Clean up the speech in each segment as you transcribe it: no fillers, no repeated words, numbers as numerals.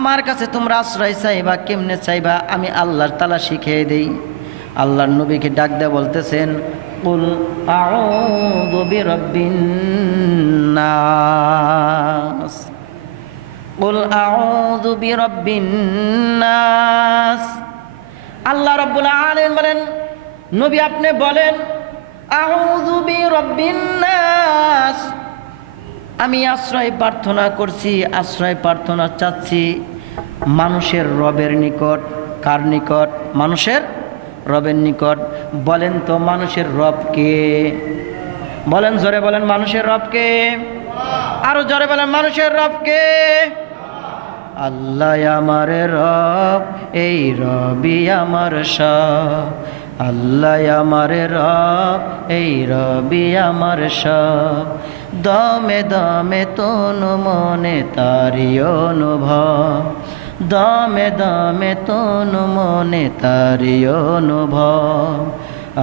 আমার কাছে তোমরা আশ্রয় চাইবা, কেমনে চাইবা আমি আল্লাহর তাআলা শিখিয়ে দেই। আল্লাহর নবীকে ডাক দেয়া বলতেছেন, কুল আউযু বিরাব্বিন নাস, কুল আউযু বিরাব্বিন নাস। আল্লাহ রাব্বুল আলামিন বলেন, নবী আপনি বলেন আউযু বিরাব্বিন নাস, আমি আশ্রয় প্রার্থনা করছি, আশ্রয় প্রার্থনা চাচ্ছি মানুষের রবের নিকট। কার নিকট? মানুষের রবের নিকট। বলেন তো মানুষের রব কে? বলেন, জোরে বলেন, মানুষের রব কে? আরো জোরে বলেন, মানুষের রব কে? আল্লাহ আমার রব, এই রবি আমার সব। আল্লাহ আমার রব, এই রবি আমার সব। দমে দমে তনু মনে তারি অনুভব, দমে দমে তনু মনে তারি অনুভব।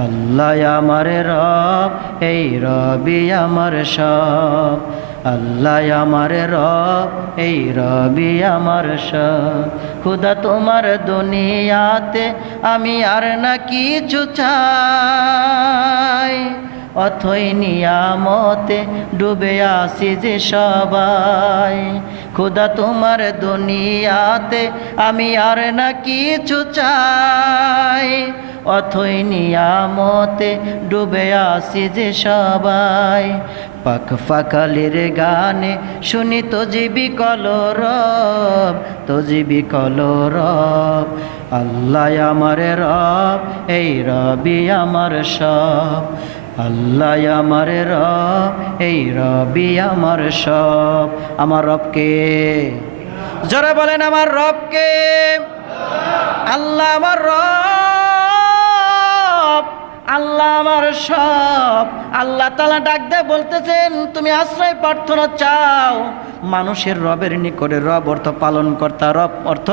আল্লাহ আমার রব, এই রবি আমার সব। আল্লাহ আমার রব, এই রবি আমার সব। খুদা তোমার দুনিয়াতে আমি আর না কিছু চাই, অথই নিয়ামতে ডুবে আসি যে সবাই। খুদা তোমার দুনিয়াতে আমি আর না কিছু চাই, অথই নিয়ামতে ডুবে আসি যে সবাই। পাক ফাকালির গানে শুনি তো জিবি কলরব, তো জিবি কলরব। আল্লাহ আমার রব, এই রবি আমার সব। আল্লাহ আমার রব, এই রবি আমার সব। আমার রবকে জোরে বলেন, আমার রবকে? আল্লাহ আমার রব, আল্লাহ আমার সব। আল্লাহ তাআলা ডাক দিয়ে বলতেছেন, তুমি আশ্রয় প্রার্থনা চাও মানুষের রবের নিকটে। রব অর্থ পালন কর্তা, রব অর্থ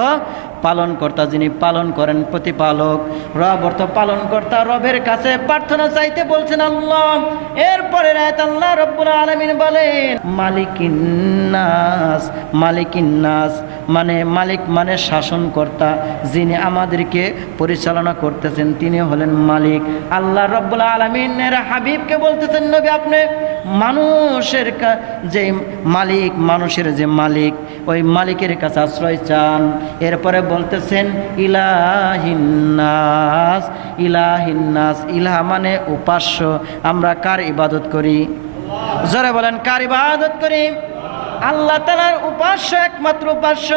পালন কর্তা, যিনি পালন করেন, প্রতিপালক। রব অর্থ পালন কর্তা, রবের কাছে প্রার্থনা চাইতে বলছেন আল্লাহ। এরপরে রাত আল্লাহ রব্বুল আলামিন বলেন মালিকিন নাস। মালিকিন নাস মানে মালিক মানে শাসনকর্তা, যিনি আমাদেরকে পরিচালনা করতেছেন তিনি হলেন মালিক। আল্লাহ রব্বুল আলামিনের হাবিবকে বলতেছেন, নবী আপনি মানুষের যে মালিক, মানুষের যে মালিক, ওই মালিকের কাছে আশ্রয় চান। এরপরে বলতেছেন ইলাহিন্নাস। ইলাহিন্নাস, ইলাহা মানে উপাস্য। আমরা কার ইবাদত করি? জোরে বলেন, কার ইবাদত করি? আল্লাহ তাআলার উপাস্য, একমাত্র উপাস্য।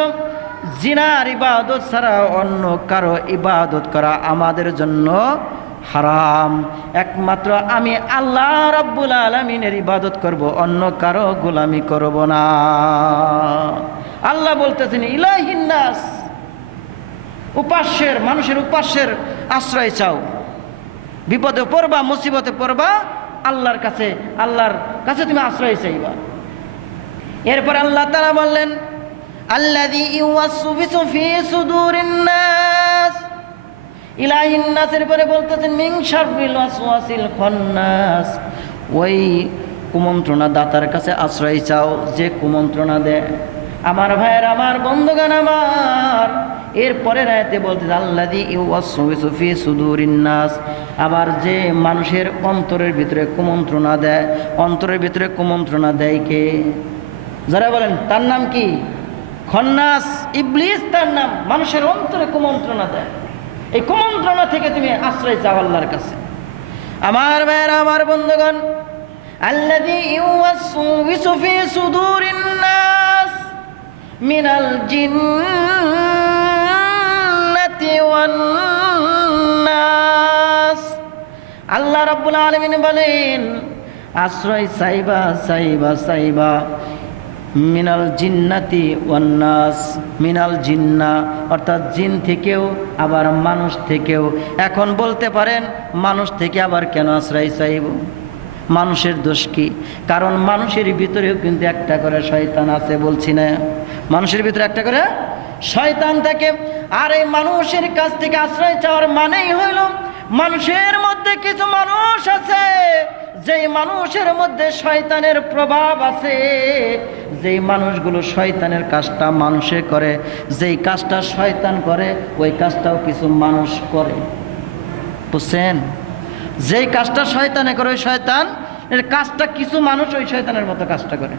জিনার ইবাদত ছাড়া অন্য কারো ইবাদত করা আমাদের জন্য হারাম। একমাত্র আমি আল্লাহ রাব্বুল আলামিনের ইবাদত করব, অন্য কারো গোলামি করব না। আল্লাহ বলতেছেন ইলাহিন নাস, উপাস্যের, মানুষের উপাস্যের আশ্রয় চাও। বিপদে পড়বা, মুসিবতে পড়বা, আল্লাহর কাছে, আল্লাহর কাছে তুমি আশ্রয় চাইবা। এরপর আল্লাহ তাআলা বললেন আল্লাযী ইউওয়াসওয়িসু ফী সুদুরিন নাস। ইলাহিন নাসের পরে বলতেছেন মিন শাররিল ওয়াসওয়াসিল খান্নাস। ওই কুমন্ত্রণা দাতার কাছে আশ্রয় চাও যে কুমন্ত্রণা দেয়। আমার ভাইয়ের, আমার বন্ধুগণ আমার, এরপরে আয়াতে বলতেছে আল্লাযী ইউওয়াসওয়িসু ফী সুদুরিন নাস। আবার যে মানুষের অন্তরের ভিতরে কুমন্ত্রণা দেয়, অন্তরের ভিতরে কুমন্ত্রণা দেয় কে? যারা বলেন তার নাম কি? খন্নাস, ইবলিস তার নাম। মানুষের অন্তরে কুমন্ত্রণা দেয়, এই কুমন্ত্রণা থেকে তুমি আশ্রয় চাও আল্লাহর কাছে। আমার ভাইয়েরা, আমার বন্ধুগণ, আল্লাযী ইউওয়াসওয়িসু ফী সুদুরিন নাস মিনাল জিন্নাতি ওয়ান নাস। আল্লাহ রাব্বুল আলামিন বলেন আশ্রয় চাইবা, চাইবা, চাইবা মিনাল জিন্নাতি ওয়ান নাস। মিনাল জিন্না অর্থাৎ জিন থেকেও, আবার মানুষ থেকেও। এখন বলতে পারেন মানুষ থেকে আবার কেন আশ্রয় চাইব? মানুষের দোষ কি? কারণ মানুষের ভিতরেও কিন্তু একটা করে শয়তান আছে, বলছি না? মানুষের ভিতরে একটা করে শয়তান থাকে। আর এই মানুষের কাছ থেকে আশ্রয় চাওয়ার মানেই হইল মানুষের মধ্যে কিছু মানুষ আছে যেই মানুষের মধ্যে শয়তানের প্রভাব আছে, যেই মানুষগুলো শয়তানের কাজটা মানুষে করে, যেই কাজটা শয়তান করে ওই কাজটাও কিছু মানুষ করে, বুঝছেন? যেই কাজটা শয়তানে করে ওই শয়তান এর কাজটা কিছু মানুষ ওই শয়তানের মতো কাজটা করে।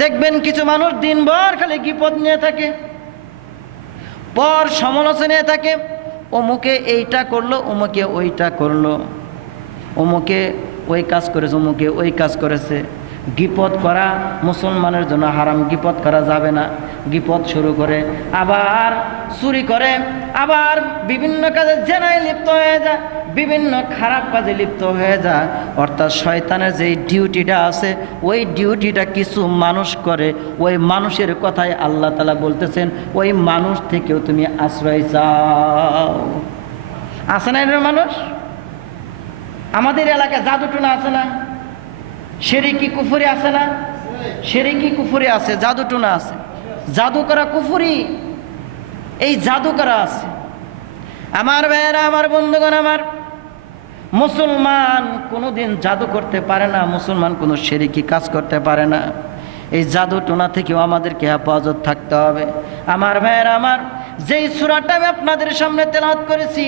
দেখবেন কিছু মানুষ দিনভর খালি গীপত নিয়ে থাকে, পর সমালোচনা নিয়ে থাকে, অমুকে এইটা করলো, অমুকে ওইটা করলো, অমুকে ওই কাজ করেছে, অমুকে ওই কাজ করেছে। গীপত করা মুসলমানের জন্য হারাম, গীপত করা যাবে না। গীপত শুরু করে, আবার চুরি করে, আবার বিভিন্ন কাজে জেনায় লিপ্ত হয়ে যায়, বিভিন্ন খারাপ কাজে লিপ্ত হয়ে যায়। অর্থাৎ শয়তানের যেই ডিউটিটা আছে ওই ডিউটিটা কিছু মানুষ করে। ওই মানুষের কথাই আল্লাহ তাআলা বলতেছেন, ওই মানুষ থেকেও তুমি আশ্রয় চাও। আছে না এর মানুষ? আমাদের এলাকায় জাদুটোনা আছে না? শিরকি কুফরি আছে না? শিরকি কুফরি আছে, জাদুটোনা আছে, জাদু করা কুফরি, এই জাদু করা আছে। আমার ভাইয়েরা, আমার বন্ধুগণ, আমার মুসলমান কোনোদিন জাদু করতে পারে না, মুসলমান কোনো শিরকি কাজ করতে পারে না। এই জাদুটোনা থেকেও আমাদেরকে হেফাজত থাকতে হবে। আমার ভাইয়েরা, আমার যেই সূরাটা আমি আপনাদের সামনে তেলাওয়াত করেছি,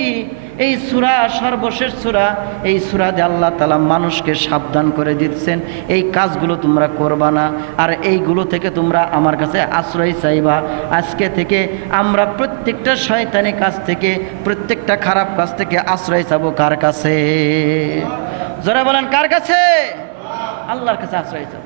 এই সূরা সর্বশেষ সূরা। এই সূরা দিয়ে আল্লাহ তাআলা মানুষকে সাবধান করে দিচ্ছেন, এই কাজগুলো তোমরা করবা না, আর এইগুলো থেকে তোমরা আমার কাছে আশ্রয় চাইবা। আজকে থেকে আমরা প্রত্যেকটা শয়তানি কাজ থেকে, প্রত্যেকটা খারাপ কাজ থেকে আশ্রয় চাবো কার কাছে? জোরে বলেন, কার কাছে? আল্লাহর কাছে আশ্রয় চাবো।